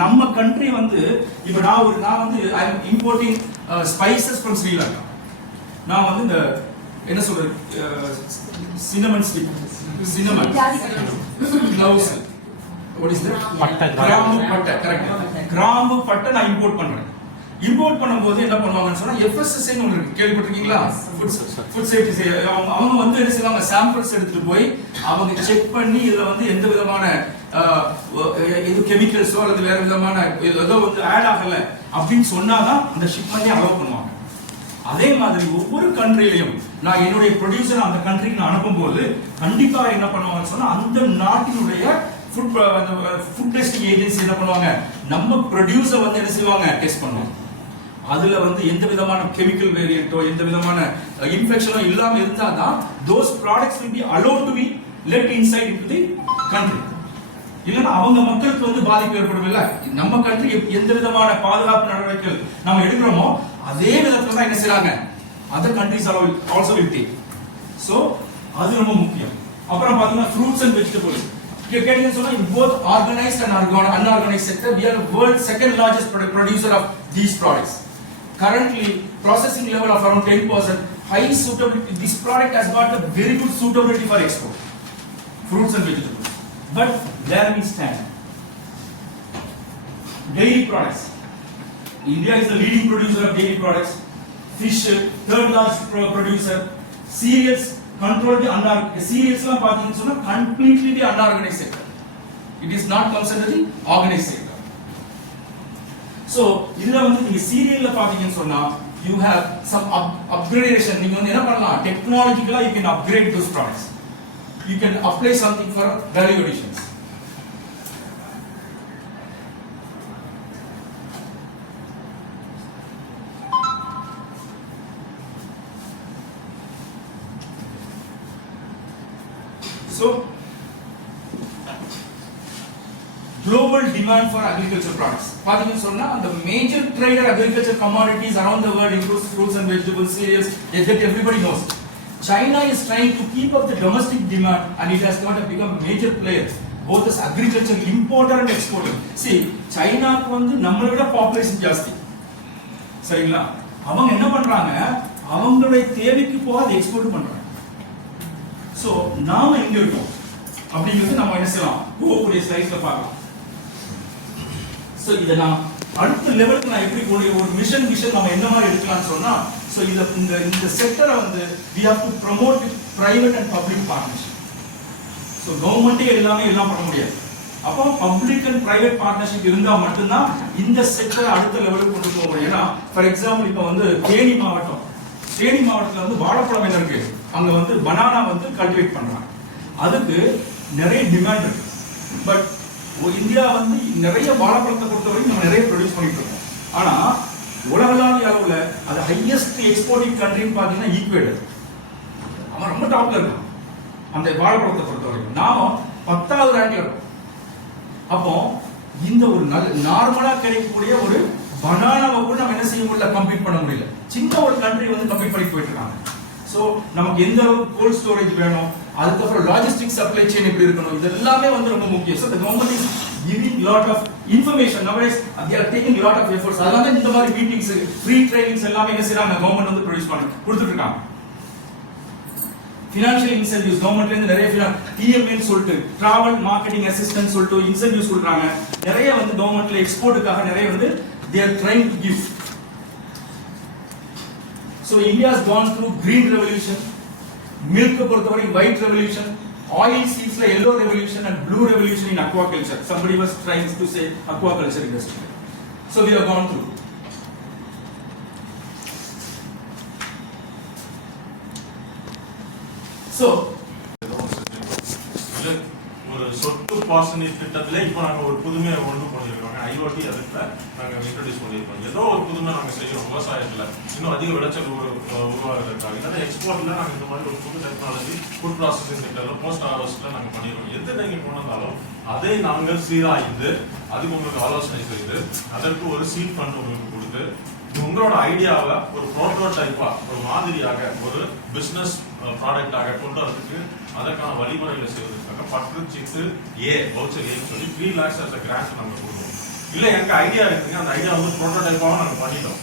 நம்ம கண்ட்ரி வந்து இப்போ நான் ஒரு நான் வந்து I am importing spices from Sri Lanka நான் வந்து இந்த என்ன சொல்றது cinnamon stick cinnamon cloves what is that பட்டை. கிராம்பு பட்டை கரெக்ட் கிராம்பு பட்டை. நான் இம்போர்ட் பண்றேன். இம்போர்ட் பண்ணும்போது என்ன பண்ணுவாங்கன்னு சொன்னா எஃப்எஸ்எஸ்ஐ ஒன்று இருக்கு. கேள்விப்பட்டிருக்கீங்களா? ஃபுட் ஃபுட் சேஃப்டி அவங்க அவங்க வந்து என்ன செய்வாங்க சாம்பிள்ஸ் எடுத்துட்டு போய் அவங்க செக் பண்ணி இதுல வந்து எந்த விதமான இது கெமிக்கல்ஸோ அல்லது வேற விதமான ஏதோ வந்து ஆட் ஆகல அப்படின்னு சொன்னாதான் அந்த ஷிப்மெண்ட்டே அலோவ் பண்ணுவாங்க. அதே மாதிரி ஒவ்வொரு கண்ட்ரிலையும் நான் என்னுடைய ப்ரொடியூசர் அந்த கண்ட்ரிக்கு நான் அனுப்பும்போது கண்டிப்பா என்ன பண்ணுவாங்கன்னு சொன்னா அந்த நாட்டினுடைய ஃபுட் ஃபுட் டெஸ்டிங் ஏஜென்சி என்ன பண்ணுவாங்க நம்ம ப்ரொடியூசர் வந்து என்ன செய்வாங்க டெஸ்ட் பண்ணுவாங்க. அதுல வந்து எந்த விதமான கெமிக்கல் வேரியன்ட்டோ எந்த விதமான இன்ஃபெக்ஷனோ இல்லாம இருந்தா தான் those products will allowed to to be inside inside into the country இல்லைன்னா அவங்க மக்களுக்கு வந்து பாதிப்பு ஏற்படும் இல்ல. நம்ம கண்ட்ரி எந்த விதமான பாதுகாப்பு நடவடிக்கைகள் நம்ம எடுக்கிறோமோ அதே விதத்துல தான் என்ன செய்யறாங்க other countries also will take so அது ரொம்ப முக்கியம். அப்புறம் பாத்தீங்கன்னா ஃப்ரூட்ஸ் அண்ட் வெஜிடபிள்ஸ் கேட்டீங்கன்னு சொன்னால் both both and and organ- unorganized sector we are the world's of these products currently processing level of around 10%, high suitability, this product has got a very good suitability for export, fruits and vegetables. But there we stand. Dairy products. India is the leading producer of dairy products. Fish, third largest producer. Cereals, control the unorganized. Cereals, completely the unorganized sector. It is not considered the organized sector. So இதுல வந்து நீங்க சீரியல்ல பாத்தீங்கன்னு சொன்னா you have some up, upgradation நீங்க வந்து என்ன பண்ணலாம் டெக்னாலஜிக்கலா you can upgrade those products. You can apply something for value additions. Demand for agriculture products. பாத்தீங்கன்னு சொன்னா the major trader agriculture commodities around the world includes fruits and vegetables, cereals, that everybody knows. China is trying to keep up the domestic demand and it has got to become a major player both as agriculture importer and exporter. See, சைனாக்கு வந்து நம்மளை விட population ஜாஸ்தி சரிங்களா அவங்க என்ன பண்றாங்க அவங்களுடைய தேவைக்கு போக அதை எக்ஸ்போர்ட் பண்றாங்க சோ நாம எங்க இருக்கோம் அப்படிங்கிறது நம்ம என்ன செய்யலாம் போகக்கூடிய ஸ்லைட்ஸ்ல பார்க்கலாம் ஸோ இதை நான் அடுத்த லெவலுக்கு நான் எப்படி போய் ஒரு மிஷன் விஷன் நம்ம என்ன மாதிரி எடுக்கலாம்னு சொன்னால் ஸோ இதை இந்த இந்த செக்டரை வந்து we have to promote private and public partnership so கவர்மெண்ட்டே எல்லாமே எல்லாம் பண்ண முடியாது. அப்போ பப்ளிக் அண்ட் பிரைவேட் பார்ட்னர்ஷிப் இருந்தால் மட்டும்தான் இந்த செக்டரை அடுத்த லெவலுக்கு கொண்டு போக முடியும். ஏன்னா ஃபார் எக்ஸாம்பிள் இப்போ வந்து தேனி மாவட்டம். தேனி மாவட்டத்தில் வந்து வாழைப்பழம் என்ன இருக்கு? அங்கே வந்து பனானா வந்து கல்டிவேட் பண்ணுறாங்க அதுக்கு நிறைய டிமாண்ட் இருக்கு. பட் இந்தியா வந்து நிறைய வாழைப்பழத்தை பொறுத்தவரை நம்ம நிறைய ப்ரொடியூஸ் பண்ணிட்டு இருக்கோம். ஆனா உலகளாவிய அளவுல அது ஹையஸ்ட் எக்ஸ்போர்ட்டிங் கண்ட்ரின்னு பாத்தீங்கன்னா ஈக்குவேடர் அவன் ரொம்ப டாப்ல இருக்கான் அந்த வாழைப்பழத்தை பொறுத்தவரை நாம பத்தாவது ரேங்க்ல இருக்கோம். அப்போ இந்த ஒரு நல்ல நார்மலா கிடைக்கக்கூடிய ஒரு பனானாவை கூட நம்ம என்ன செய்ய முடியல? கம்ப்ளீட் பண்ண முடியல. சின்ன ஒரு கண்ட்ரி வந்து கம்ப்ளீட் பண்ணி போயிட்டு இருக்காங்க. ஸோ நமக்கு எந்த அளவுக்கு கோல்ட் ஸ்டோரேஜ் வேணும்? அதுக்கப்புறம் லாஜிஸ்டிக் சப்ளை செயின் எப்படி இருக்கணும்? இது எல்லாமே வந்து ரொம்ப முக்கியம். So government is giving lot of information nowadays they are taking lot of efforts அதனால தான் இந்த மாதிரி மீட்டிங்ஸ் ஃப்ரீ ட்ரைனிங்ஸ் எல்லாமே என்ன செய்யறாங்க கவர்மெண்ட் வந்து ப்ரொடியூஸ் பண்ணி கொடுத்துட்டு இருக்காங்க ஃபினான்ஷியல் இன்சென்டிவ்ஸ் கவர்மெண்ட்ல இருந்து நிறைய டிஎம்ஏன்னு சொல்லிட்டு டிராவல் மார்க்கெட்டிங் அசிஸ்டன்ட் சொல்லிட்டு இன்சென்டிவ்ஸ் கொடுக்குறாங்க. நிறைய வந்து கவர்மெண்ட்ல எக்ஸ்போர்ட்டுக்காக நிறைய வந்து they're trying to gift so India has gone through green revolution milk பொறுத்தவரை white revolution oil சீட்ஸ்ல yellow revolution and blue revolution in aquaculture somebody was trying to say aquaculture industry so we have gone through so பாசனை திட்டத்தில் இப்போ நாங்கள் ஒரு புதுமையை ஒன்று பண்ணிருக்கோங்க IoT அதுக்கு நாங்கள் இன்ட்ரடியூஸ் பண்ணியிருக்கோம். ஏதோ ஒரு புதுமை நாங்கள் செய்யறோம் விவசாயத்தில். இன்னும் அதிக விளைச்சல் உருவாகிறதுக்காக. இல்லைன்னா எக்ஸ்போர்ட்டில் நாங்கள் இந்த மாதிரி ஒரு புது டெக்னாலஜி ஃபுட் ப்ராசஸிங் திட்டத்தில் போஸ்ட் ஹார்வெஸ்ட்ல நாங்கள் பண்ணிடுவோம் எது நீங்கள் கொண்டு வந்தாலும் அதை நாங்கள் சீராய்ந்து அதுக்கு உங்களுக்கு ஆலோசனை செய்து அதற்கு ஒரு சீட் ஃபண்ட் உங்களுக்கு கொடுத்து உங்களோட ஐடியாவை ஒரு ப்ரோட்டோடைப்பாக ஒரு மாதிரியாக ஒரு பிசினஸ் ப்ராடக்டாக கொண்டு வரதுக்கு அதற்கான வழிமுறைகளை செய்வதற்காக பற்று சித்து ஏ வவுச்சர் ஏன்னு சொல்லி த்ரீ லேக்ஸ் அஸ் கிராண்ட் நம்ம கொடுக்கணும். இல்லை எனக்கு ஐடியா இருக்குங்க. அந்த ஐடியா வந்து ப்ரோட்டோடைப்பாக நாங்கள் பண்ணிட்டோம்.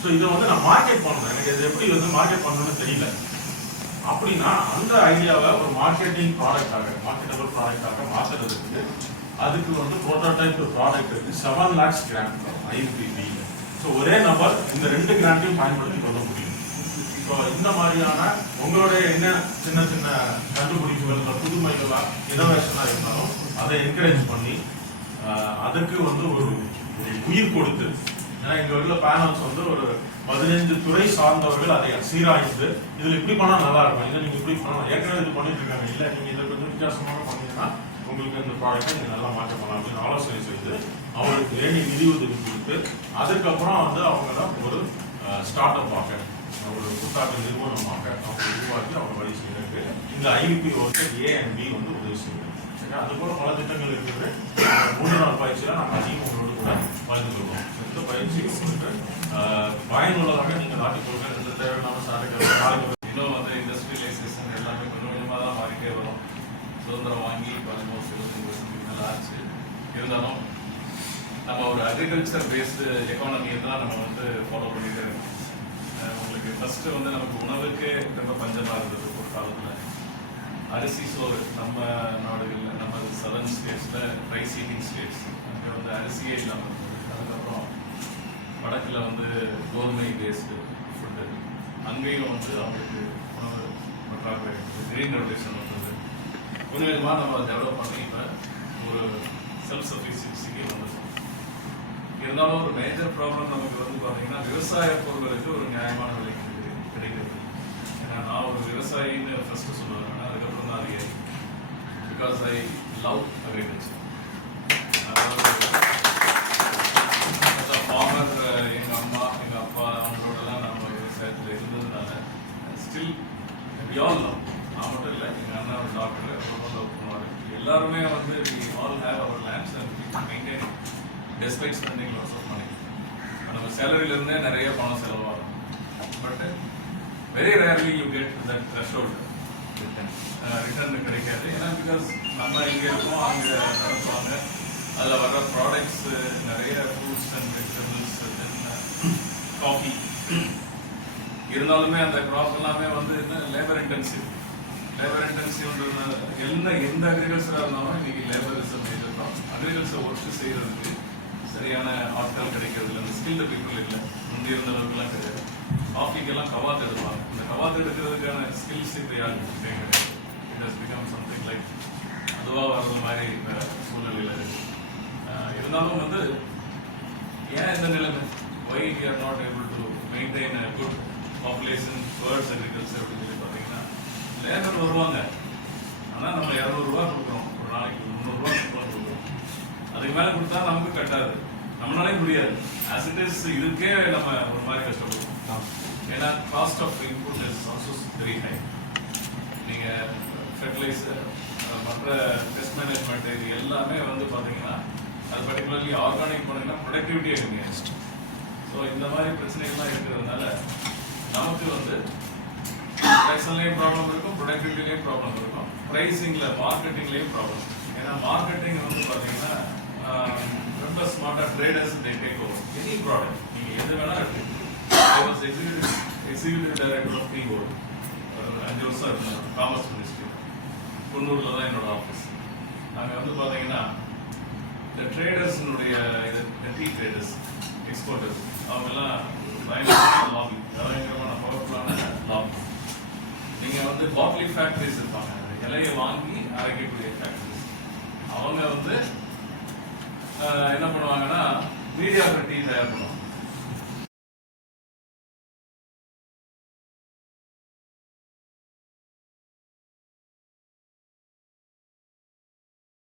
ஸோ இதை வந்து நான் மார்க்கெட் பண்ணணும். எனக்கு இது எப்படி வந்து மார்க்கெட் பண்ணணும்னு தெரியல. அப்படின்னா அந்த ஐடியாவை ஒரு மார்க்கெட்டிங் ப்ராடக்டாக மார்க்கெட்டபிள் ப்ராடக்டாக மாற்றுறதுக்கு அதுக்கு வந்து ப்ரோட்டோடைப் இருக்குது செவன் லேக்ஸ் கிராண்ட் ஐபிபியில் ஸோ ஒரே நபர் இந்த ரெண்டு கிராண்டையும் பயன்படுத்தி கொள்ள முடியும். ஸோ இந்த மாதிரியான உங்களுடைய என்ன சின்ன சின்ன கண்டுபிடிப்புகள் இல்ல புதுமைகளா இனோவேஷனாக இருந்தாலும் அதை என்கரேஜ் பண்ணி அதற்கு அதுக்கு வந்து ஒரு உயிர் கொடுத்து ஏன்னா இங்க உள்ள பேனல்ஸ் வந்து ஒரு பதினைஞ்சு துறை சார்ந்தவர்கள் அதை சீராய்ந்து இதுல இப்படி பண்ணா நல்லா இருக்கும். இதை நீங்க இப்படி பண்ணலாம் ஏற்கனவே இது பண்ணிட்டு இருக்காங்க. இல்ல நீங்க இதை கொஞ்சம் வித்தியாசமாக பண்ணீங்கன்னா உங்களுக்கு இந்த ப்ராடக்ட்டை நீங்கள் நல்லா மாற்ற பண்ணலாம் அப்படின்னு ஆலோசனை செய்து அவங்களுக்கு வேண்டிய நிதி உதவி கொடுத்து அதுக்கப்புறம் வந்து அவங்க தான் ஒரு ஸ்டார்ட் அப் ஆக ஒரு புத்தாக்க நிறுவனமாக அவங்க உருவாக்கி அவங்க வழி செய்யறதுக்கு இந்த ஐபி வந்து ஏ அண்ட் பி வந்து உதவி செய்யுது. சரிங்களா? அது போல பல திட்டங்கள் இருக்குது. மூன்று நாள் பயிற்சியில் நாங்கள் அதிகம் உங்களோடு கூட பகிர்ந்து கொள்வோம். இந்த பயிற்சி உங்களுக்கு பயனுள்ளதாக நீங்கள் நாட்டுக் கொள்கை இந்த தேவையான சாலைகள் இன்னும் வந்து இண்டஸ்ட்ரியலைசேஷன் எல்லாமே கொஞ்சம் கொஞ்சமாக தான் மாறிட்டே வரும். சுதந்திரம் வாங்கி இப்போ ஆச்சு. இருந்தாலும் நம்ம ஒரு அக்ரிகல்ச்சர் பேஸ்டு எக்கானமியை தான் நம்ம வந்து ஃபாலோ பண்ணிட்டு இருக்கோம். உங்களுக்கு ஃபஸ்ட்டு வந்து நமக்கு உணவுக்கே ரொம்ப பஞ்சமாக இருந்தது ஒரு காலத்தில். அரிசி சோறு நம்ம நாடுகளில் நம்ம சதர்ன் ஸ்டேட்ஸில் ரைஸ் ஈட்டிங் ஸ்டேட்ஸ் அங்கே வந்து அரிசியே இல்லாமல் இருந்தது. அதுக்கப்புறம் வடக்கில் வந்து கோதுமை பேஸ்டு ஃபுட்டு அங்கேயும் வந்து அவங்களுக்கு உணவு பற்றாக்குறை கிரீன் ரெவல்யூஷன் வந்தது. கொஞ்சம் கொஞ்சமாக நம்ம டெவலப் பண்ணி இப்போ ஒரு செல்ஃப் சஃபிஷியன்சிக்கு வந்துட்டோம் இருந்தாலும் ஒரு மேஜர் ப்ராப்ளம் நமக்கு வந்து பார்த்தீங்கன்னா விவசாய பொருட்களுக்கு ஒரு நியாயமான விலை கிடைக்கிறது. ஏன்னா நான் ஒரு விவசாயின்னு ஃபர்ஸ்ட் சொல்லுவேன். அதுக்கப்புறம் தான் அதிகாரி because I love agriculture farmer எங்கள் அம்மா எங்கள் அப்பா அவங்களோடலாம் நம்ம விவசாயத்தில் இருந்ததுனால ஸ்டில் வி ஆல் லவ் நான் மட்டும் இல்லை எங்கள் அண்ணா ஒரு டாக்டர் ரொம்ப லவ் பண்ணுவார் எல்லாருமே வந்து we all have our lands and maintain despite spending lots of money நம்ம சேலரியிலேருந்தே நிறைய பணம் செலவாகும். But very rarely you get that threshold return கிடைக்காது. ஏன்னா பிகாஸ் நம்ம இங்கே இருக்கோம் அங்கே நடத்துவாங்க. அதில் வர்ற ப்ராடக்ட்ஸ் நிறைய ஃப்ரூட்ஸ் அண்ட் வெஜிடபிள்ஸ் காஃபி இருந்தாலுமே அந்த கிராப் எல்லாமே வந்து என்ன லேபர் இன்டென்சிவ் லேபர் இன்டென்சிவ்ன்றது என்ன எந்த அக்ரிகல்ச்சராக இருந்தாலும் இன்னைக்கு labour is major problem agriculture work செய்யறதுக்கு சரியான ஆட்கள் கிடைக்கிறது இல்லை அந்த ஸ்கில்டு பீப்புள் இல்லை. முந்தி இருந்த அளவுக்குலாம் கிடையாது. காஃபிக்கெல்லாம் கவாத் எடுப்பாங்க. இந்த கவாத் எடுக்கிறதுக்கான ஸ்கில்ஸ் இப்போ யாருக்கும் கிடையாது it has become something like அதுவாக வர்றது மாதிரி இந்த சூழ்நிலையில் இருக்கு. இருந்தாலும் வந்து ஏன் இந்த நிலைமை? Why we are not able to maintain a good population birds agriculture அப்படின்னு சொல்லி பார்த்தீங்கன்னா லேபர் வருவாங்க. ஆனால் நம்ம இரநூறுவா மேலே கொடுத்தா நமக்கு கட்டாது. நம்மளாலே முடியாது. ஆஸ் இட் இஸ் இதுக்கே நம்ம ஒரு மாதிரி கஷ்டப்படுவோம். ஏன்னா cost of input is also very high நீங்கள் ஃபெர்டிலைசர் மற்ற பெஸ்ட் மேனேஜ்மெண்ட் இது எல்லாமே வந்து பார்த்தீங்கன்னா அது பர்டிகுலர்லி ஆர்கானிக் பண்ணீங்கன்னா ப்ரொடக்டிவிட்டியே கம்மியாச்சு ஸோ இந்த மாதிரி பிரச்சனைகள்லாம் இருக்கிறதுனால நமக்கு வந்து ப்ரைஸ்லையும் ப்ராப்ளம் இருக்கும் ப்ரொடக்டிவிட்டிலையும் ப்ராப்ளம் இருக்கும். ப்ரைஸிங்கில் மார்க்கெட்டிங்லேயும் ப்ராப்ளம் ஏன்னா மார்க்கெட்டிங் வந்து பார்த்தீங்கன்னா ரொம்ப ஸ்மார்ட்டாக traders they take over any product நீங்கள் எது வேணால் இருக்கு. Executive executive director of B board ஒரு அஞ்சு வருஷம் இருந்தேன் காமர்ஸ் மினிஸ்ட்ரி குன்னூரில் தான் என்னோட ஆஃபீஸ் அங்கே வந்து பார்த்தீங்கன்னா இந்த ட்ரேடர்ஸினுடைய இது இந்த டீ ட்ரேடர்ஸ் எக்ஸ்போர்ட்டர்ஸ் அவங்கெல்லாம் பயங்கரமான லாபி பயங்கரமான பவர்ஃபுல்லான லாபி நீங்கள் வந்து பாட்லி ஃபேக்ட்ரிஸ் இருப்பாங்க. அந்த இலையை வாங்கி அரைக்கக்கூடிய ஃபேக்ட்ரிஸ் அவங்க வந்து என்ன பண்ணுவாங்கன்னா மீடியா கட்டி தயார் பண்ணுவாங்க.